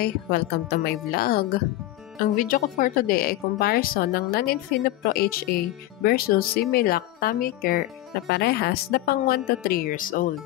Hi! Welcome to my vlog! Ang video ko for today ay comparison ng Non-Infinipro HA versus Similac Tummy Care na parehas na pang 1 to 3 years old.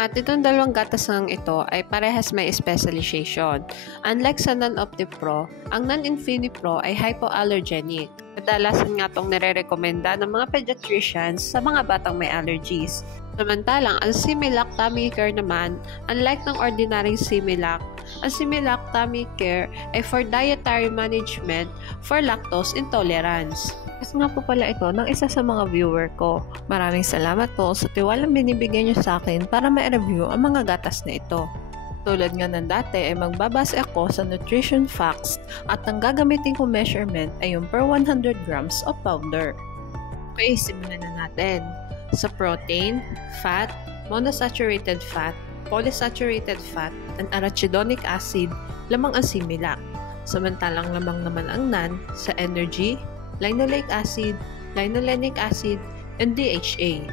At itong dalawang gatas ng ito ay parehas may specialization. Unlike sa Non-Optipro, ang Non-Infinipro ay hypoallergenic. Kadalasan nga itong nire-recommenda ng mga pediatricians sa mga batang may allergies. Samantalang, ang Similac Tummy Care naman, unlike ng ordinaryong Similac, ang Similac Tummy Care ay for dietary management for lactose intolerance. Kasi nga po pala ito ng isa sa mga viewer ko. Maraming salamat po sa tiwalang binibigay niyo sa akin para ma-review ang mga gatas na ito. Tulad nga ng dati ay magbabase ako sa nutrition facts at ang gagamitin kong measurement ay yung per 100 grams of powder. Okay, simulan na natin. Sa protein, fat, monosaturated fat, polysaturated fat, and arachidonic acid, lamang ang Similac. Samantalang lamang naman ang NAN sa energy, linoleic acid, linolenic acid, and DHA.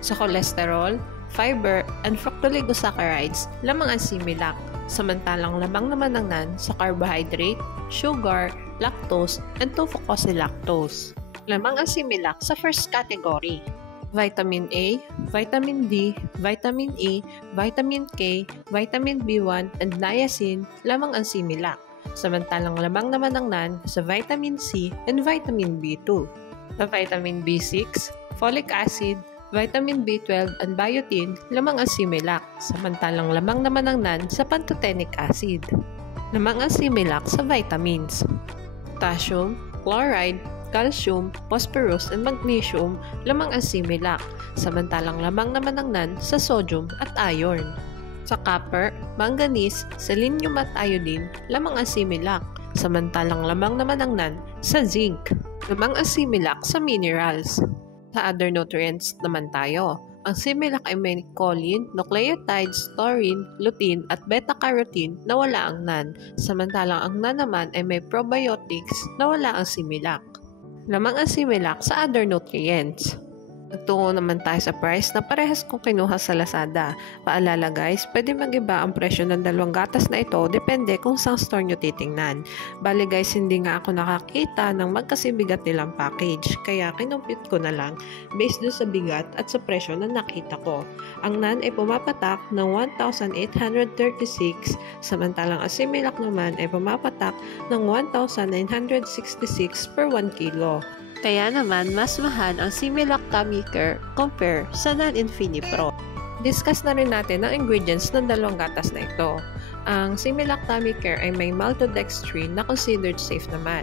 Sa cholesterol, fiber, and fructooligosaccharides, lamang ang Similac. Samantalang lamang naman ang NAN sa carbohydrate, sugar, lactose, and 2-fucosylactose. Lamang ang Similac sa first category. Vitamin A, Vitamin D, Vitamin E, Vitamin K, Vitamin B1, and niacin, lamang ang Similac. Samantalang lamang naman ang NAN sa Vitamin C and Vitamin B2. Sa Vitamin B6, folic acid, Vitamin B12, and biotin, lamang ang Similac. Samantalang lamang naman ang NAN sa pantothenic acid. Lamang ang Similac sa vitamins. Potassium, chloride, calcium, phosphorus, and magnesium, lamang ang Similac. Samantalang lamang naman ang NAN sa sodium at iron. Sa copper, manganese, selenium at iodine, lamang ang Similac. Samantalang lamang naman ang NAN sa zinc. Lamang ang Similac sa minerals. Sa other nutrients naman tayo. Ang Similac ay may choline, nucleotides, taurine, lutein, at beta-carotene na wala ang NAN. Samantalang ang NAN naman ay may probiotics na wala ang Similac. Lamang ang Similac sa other nutrients. Nagtungo naman tayo sa price na parehas kong kinuha sa Lazada. Paalala guys, pwede mag-iba ang presyo ng dalawang gatas na ito depende kung saan store nyo titingnan. Bali guys, hindi nga ako nakakita ng magkasibigat nilang package. Kaya kinumpit ko na lang based dun sa bigat at sa presyo na nakita ko. Ang NAN ay pumapatak ng 1,836 samantalang ang Similac naman ay pumapatak ng 1,966 per 1 kilo. Kaya naman, mas mahal ang Similac Tummy Care compare sa Non-Infinipro. Discuss na rin natin ang ingredients ng dalawang gatas na ito. Ang Similac Tummy Care ay may maltodextrin na considered safe naman.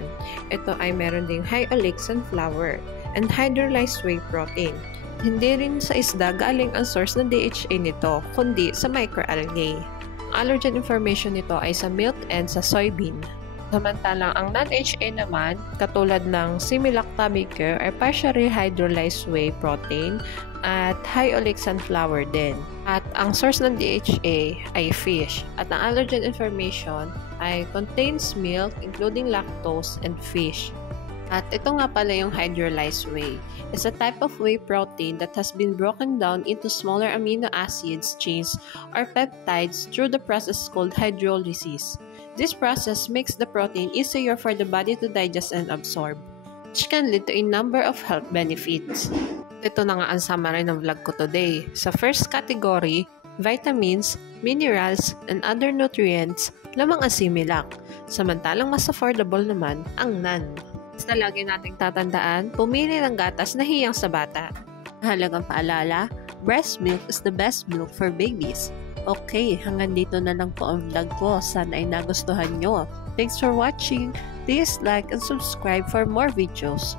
Ito ay meron ding high oleic flour and hydrolyzed whey protein. Hindi rin sa isda galing ang source ng DHA nito, kundi sa microalgae. Ang allergen information nito ay sa milk and sa soybean. Samantalang ang non-HA naman, katulad ng Similac Tummy Care, ay partially hydrolyzed whey protein at high oleic flour din. At ang source ng DHA ay fish. At ang allergen information ay contains milk, including lactose and fish. At ito nga pala yung hydrolyzed whey. It's a type of whey protein that has been broken down into smaller amino acids chains or peptides through the process called hydrolysis. This process makes the protein easier for the body to digest and absorb, which can lead to a number of health benefits. Ito na nga ang summary ng vlog ko today. Sa first category, vitamins, minerals, and other nutrients, lamang ang Similac. Samantalang mas affordable naman ang NAN. Basta lagi nating tatandaan, pumili ng gatas na hiyang sa bata. Mahalagang paalala, breast milk is the best milk for babies. Okay, hanggang dito na lang po ang vlog ko. Sana ay nagustuhan nyo. Thanks for watching. Please like and subscribe for more videos.